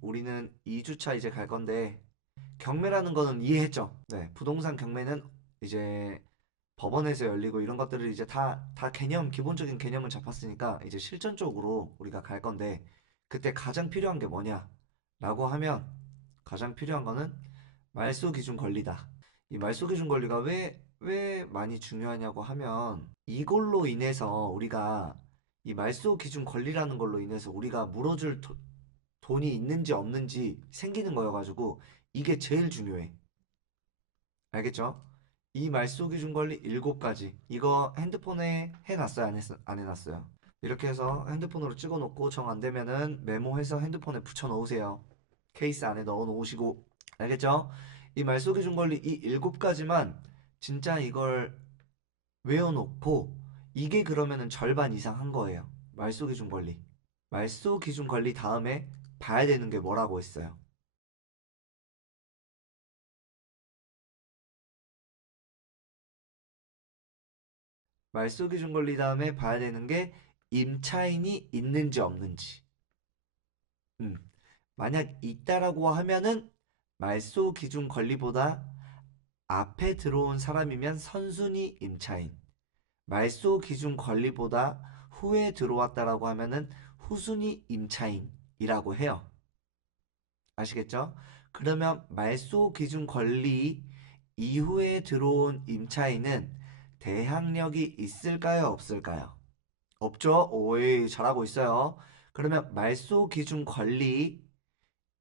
우리는 2주차 이제 갈 건데 경매라는 거는 이해했죠? 네, 부동산 경매는 이제 법원에서 열리고 이런 것들을 이제 다 개념, 기본적인 개념은 잡았으니까 이제 실전적으로 우리가 갈 건데 그때 가장 필요한 게 뭐냐? 라고 하면 가장 필요한 거는 말소 기준 권리다. 이 말소 기준 권리가 왜 많이 중요하냐고 하면 이걸로 인해서 우리가 이 말소 기준 권리라는 걸로 인해서 우리가 물어줄 돈이 있는지 없는지 생기는 거여가지고 이게 제일 중요해. 알겠죠? 이 말소 기준 권리 7가지. 이거 핸드폰에 해놨어요? 안 해놨어요? 이렇게 해서 핸드폰으로 찍어 놓고 정 안 되면은 메모해서 핸드폰에 붙여 놓으세요. 케이스 안에 넣어 놓으시고. 알겠죠? 이 말소 기준 권리 이 7가지만 진짜 이걸 외워놓고 이게 그러면은 절반 이상 한 거예요. 말소 기준 권리. 말소 기준 권리 다음에 봐야 되는 게 뭐라고 했어요? 말소 기준 권리 다음에 봐야 되는 게 임차인이 있는지 없는지. 음. 만약 있다라고 하면은 말소 기준 권리보다 앞에 들어온 사람이면 선순위 임차인. 말소 기준 권리보다 후에 들어왔다라고 하면은 후순위 임차인이라고 해요. 아시겠죠? 그러면 말소 기준 권리 이후에 들어온 임차인은 대항력이 있을까요? 없을까요? 없죠? 오이, 잘하고 있어요. 그러면 말소 기준 권리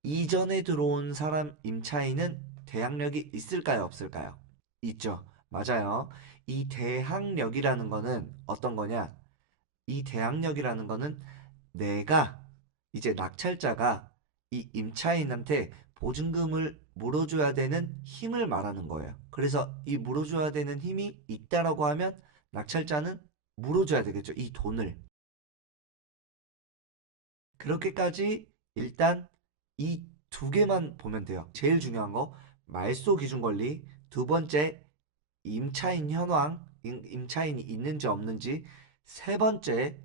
이전에 들어온 사람 임차인은 대항력이 있을까요? 없을까요? 있죠. 맞아요. 이 대항력이라는 거는 어떤 거냐? 이 대항력이라는 거는 내가 이제 낙찰자가 이 임차인한테 보증금을 물어줘야 되는 힘을 말하는 거예요. 그래서 이 물어줘야 되는 힘이 있다라고 하면 낙찰자는 물어줘야 되겠죠. 이 돈을. 그렇게까지 일단 이 두 개만 보면 돼요. 제일 중요한 거 말소 기준 권리, 두 번째 임차인 현황, 임차인이 있는지 없는지, 세 번째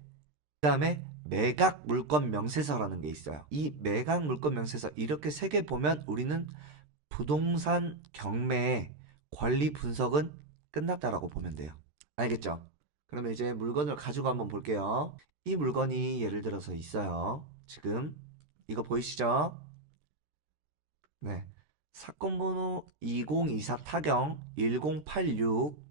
그다음에 매각 물권 명세서라는 게 있어요. 이 매각 물권 명세서 이렇게 세 개 보면 우리는 부동산 경매의 권리 분석은 끝났다라고 보면 돼요. 알겠죠? 그러면 이제 물건을 가지고 한번 볼게요. 이 물건이 예를 들어서 있어요. 지금 이거 보이시죠? 네. 사건 번호 2024 타경 1086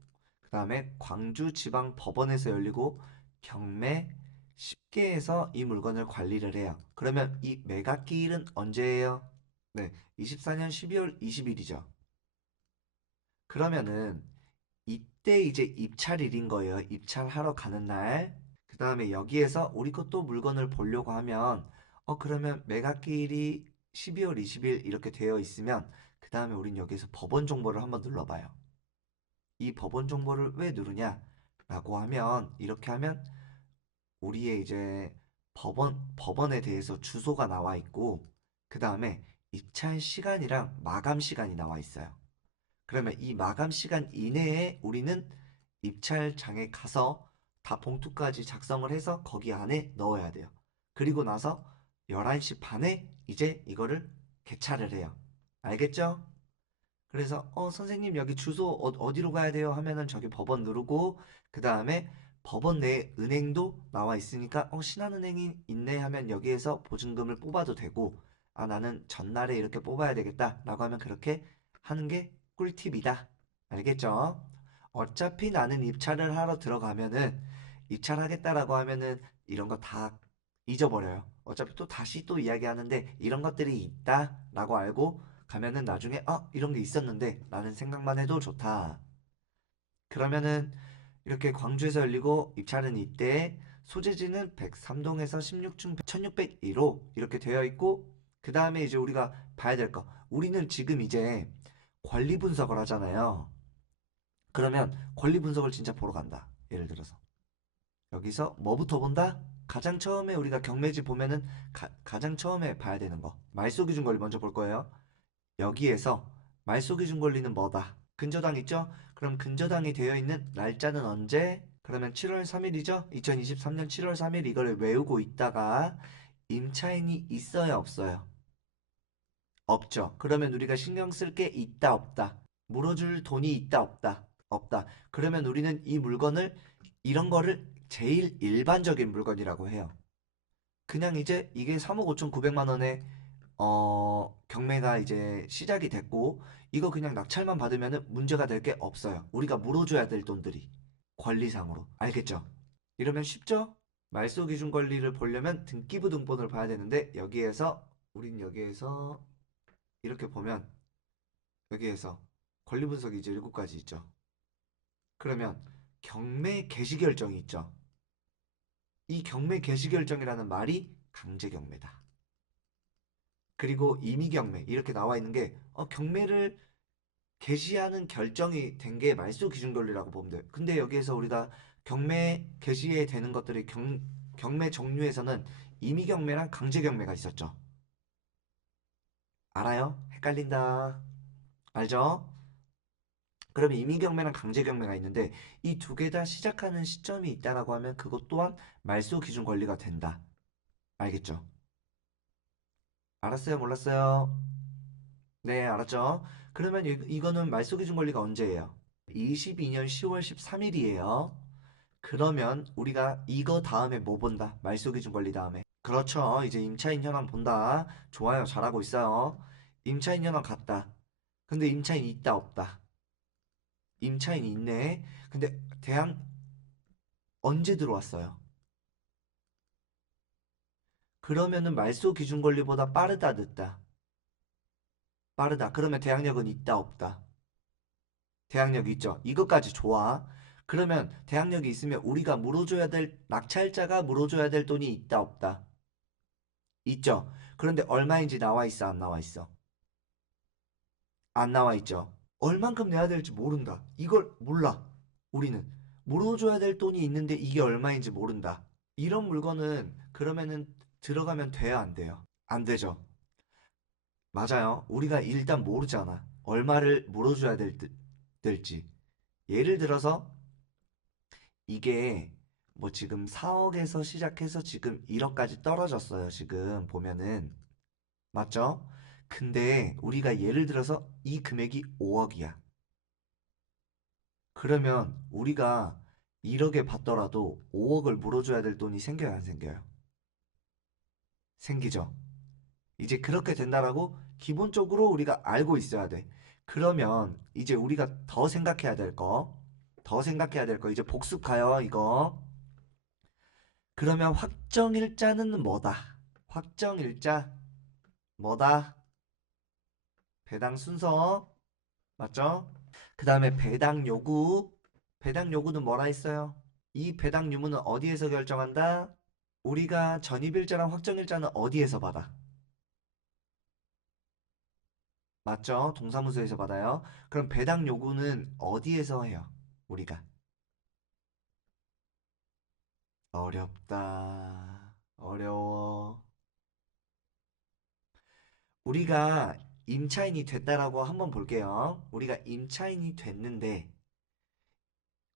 그다음에 광주지방법원에서 열리고 경매 10개에서 이 물건을 관리를 해요. 그러면 이 매각기일은 언제예요? 네. 24년 12월 20일이죠. 그러면은 이때 이제 입찰일인 거예요. 입찰하러 가는 날. 그 다음에 여기에서 우리 것도 물건을 보려고 하면 그러면 매각기일이 12월 20일 이렇게 되어 있으면 그 다음에 우린 여기에서 법원 정보를 한번 눌러봐요. 이 법원 정보를 왜 누르냐? 라고 하면 이렇게 하면 우리의 이제 법원에 대해서 주소가 나와 있고 그 다음에 입찰 시간이랑 마감 시간이 나와 있어요. 그러면 이 마감 시간 이내에 우리는 입찰장에 가서 다 봉투까지 작성을 해서 거기 안에 넣어야 돼요. 그리고 나서 11시 반에 이제 이거를 개찰을 해요. 알겠죠? 그래서 선생님 여기 주소 어디로 가야 돼요? 하면은 저기 법원 누르고 그 다음에 법원 내에 은행도 나와 있으니까 신한은행이 있네 하면 여기에서 보증금을 뽑아도 되고 나는 전날에 이렇게 뽑아야 되겠다 라고 하면 그렇게 하는 게 꿀팁이다. 알겠죠? 어차피 나는 입찰을 하러 들어가면은 입찰하겠다라고 하면은 이런 거 다 잊어버려요. 어차피 또 다시 또 이야기하는데 이런 것들이 있다라고 알고 가면은 나중에 이런 게 있었는데 라는 생각만 해도 좋다. 그러면은 이렇게 광주에서 열리고 입찰은 이때 소재지는 103동에서 16층 1601호 이렇게 되어 있고 그 다음에 이제 우리가 봐야 될 거. 우리는 지금 이제 권리 분석을 하잖아요. 그러면 권리 분석을 진짜 보러 간다. 예를 들어서 여기서 뭐부터 본다? 가장 처음에 우리가 경매지 보면은 가장 처음에 봐야 되는 거. 말소 기준 권리 먼저 볼 거예요. 여기에서 말소 기준 권리는 뭐다? 근저당 있죠? 그럼 근저당이 되어 있는 날짜는 언제? 그러면 7월 3일이죠? 2023년 7월 3일 이거를 외우고 있다가 임차인이 있어야 없어요? 없죠. 그러면 우리가 신경 쓸 게 있다, 없다. 물어줄 돈이 있다, 없다. 없다. 그러면 우리는 이 물건을, 이런 거를 제일 일반적인 물건이라고 해요. 그냥 이제 이게 3억 5천 9백만 원에 경매가 이제 시작이 됐고, 이거 그냥 낙찰만 받으면 문제가 될 게 없어요. 우리가 물어줘야 될 돈들이. 권리상으로. 알겠죠? 이러면 쉽죠? 말소 기준 권리를 보려면 등기부 등본을 봐야 되는데, 우린 여기에서 이렇게 보면, 여기에서 권리 분석이 이제 7가지 있죠. 그러면 경매 개시 결정이 있죠. 이 경매 개시 결정이라는 말이 강제 경매다. 그리고 임의 경매 이렇게 나와 있는 게 경매를 개시하는 결정이 된 게 말소 기준 권리라고 보면 돼요. 근데 여기에서 우리가 경매 개시에 되는 것들이 경매 종류에서는 임의 경매랑 강제 경매가 있었죠. 알아요? 헷갈린다. 알죠? 그러면 임의 경매랑 강제 경매가 있는데 이 두 개 다 시작하는 시점이 있다라고 하면 그것 또한 말소 기준 권리가 된다. 알겠죠? 알았어요? 몰랐어요? 네, 알았죠? 그러면 이거는 말소 기준 권리가 언제예요? 22년 10월 13일이에요. 그러면 우리가 이거 다음에 뭐 본다? 말소 기준 권리 다음에. 그렇죠. 이제 임차인 현황 본다. 좋아요. 잘하고 있어요. 임차인 현황 갔다. 근데 임차인 있다 없다. 임차인이 있네. 근데 대항 언제 들어왔어요? 그러면은 말소 기준 권리보다 빠르다 늦다. 빠르다. 그러면 대항력은 있다 없다. 대항력 있죠. 이것까지 좋아. 그러면 대항력이 있으면 우리가 물어줘야 될 낙찰자가 물어줘야 될 돈이 있다 없다. 있죠. 그런데 얼마인지 나와 있어 안 나와 있어? 안 나와 있죠. 얼만큼 내야 될지 모른다. 이걸 몰라. 우리는 물어줘야 될 돈이 있는데 이게 얼마인지 모른다. 이런 물건은 그러면은 들어가면 돼야 안 돼요? 안 되죠. 맞아요. 우리가 일단 모르잖아. 얼마를 물어줘야 될지. 예를 들어서 이게 뭐 지금 4억에서 시작해서 지금 1억까지 떨어졌어요. 지금 보면은. 맞죠? 근데 우리가 예를 들어서 이 금액이 5억이야. 그러면 우리가 1억에 받더라도 5억을 물어줘야 될 돈이 생겨요, 안 생겨요? 생기죠. 이제 그렇게 된다라고 기본적으로 우리가 알고 있어야 돼. 그러면 이제 우리가 더 생각해야 될 거, 이제 복습 가요, 이거. 그러면 확정일자는 뭐다? 확정일자, 뭐다? 배당 순서, 맞죠? 그 다음에 배당 요구. 배당 요구는 뭐라 했어요? 이 배당 유무는 어디에서 결정한다? 우리가 전입일자랑 확정일자는 어디에서 받아? 맞죠? 동사무소에서 받아요. 그럼 배당 요구는 어디에서 해요? 우리가. 어렵다. 어려워. 우리가 임차인이 됐다라고 한번 볼게요. 우리가 임차인이 됐는데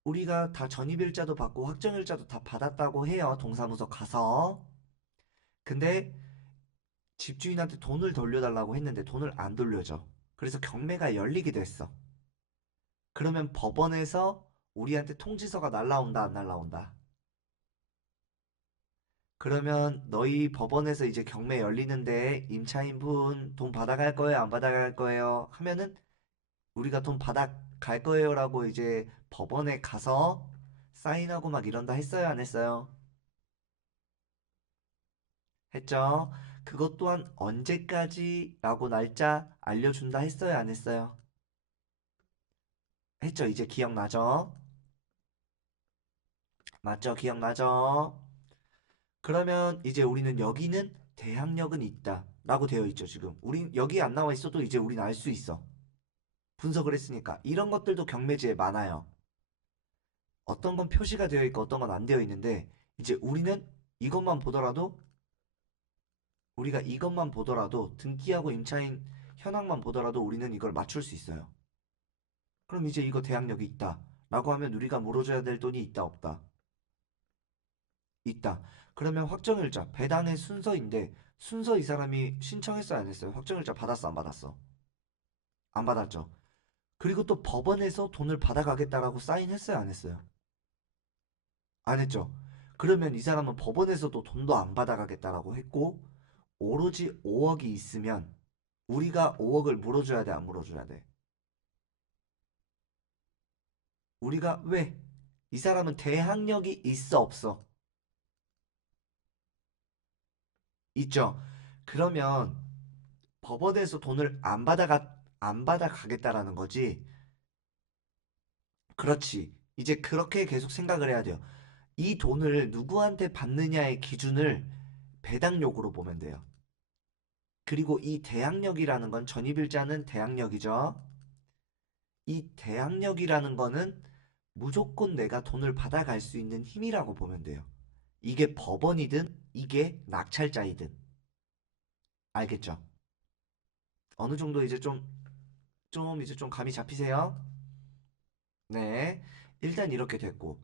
우리가 다 전입일자도 받고 확정일자도 다 받았다고 해요. 동사무소 가서. 근데 집주인한테 돈을 돌려달라고 했는데 돈을 안 돌려줘. 그래서 경매가 열리게 됐어. 그러면 법원에서 우리한테 통지서가 날라온다, 안 날라온다? 그러면 너희 법원에서 이제 경매 열리는데 임차인분 돈 받아갈 거예요, 안 받아갈 거예요? 하면은 우리가 돈 받아갈 거예요라고 이제 법원에 가서 사인하고 막 이런다 했어요, 안 했어요? 했죠? 그것 또한 언제까지라고 날짜 알려준다 했어요, 안 했어요? 했죠? 이제 기억나죠? 맞죠? 기억나죠? 그러면 이제 우리는 여기는 대항력은 있다 라고 되어 있죠, 지금. 우린 여기 안 나와 있어도 이제 우린 알 수 있어. 분석을 했으니까. 이런 것들도 경매지에 많아요. 어떤 건 표시가 되어 있고 어떤 건 안 되어 있는데 이제 우리는 이것만 보더라도 우리가 이것만 보더라도 등기하고 임차인 현황만 보더라도 우리는 이걸 맞출 수 있어요. 그럼 이제 이거 대항력이 있다 라고 하면 우리가 물어줘야 될 돈이 있다 없다? 있다. 그러면 확정일자 배당의 순서인데 순서 이 사람이 신청했어요, 안 했어요? 확정일자 받았어, 안 받았어? 안 받았죠. 그리고 또 법원에서 돈을 받아가겠다라고 사인했어요, 안 했어요? 안 했죠. 그러면 이 사람은 법원에서도 돈도 안 받아가겠다라고 했고, 오로지 5억이 있으면 우리가 5억을 물어줘야 돼, 안 물어줘야 돼? 우리가 왜? 이 사람은 대항력이 있어, 없어? 있죠. 그러면 법원에서 돈을 안 받아가겠다라는 거지. 그렇지. 이제 그렇게 계속 생각을 해야 돼요. 이 돈을 누구한테 받느냐의 기준을 배당력으로 보면 돼요. 그리고 이 대항력이라는 건 전입일자는 대항력이죠. 이 대항력이라는 거는 무조건 내가 돈을 받아갈 수 있는 힘이라고 보면 돼요. 이게 법원이든 이게 낙찰자이든. 알겠죠? 어느 정도 이제 좀 이제 좀 감이 잡히세요? 네. 일단 이렇게 됐고.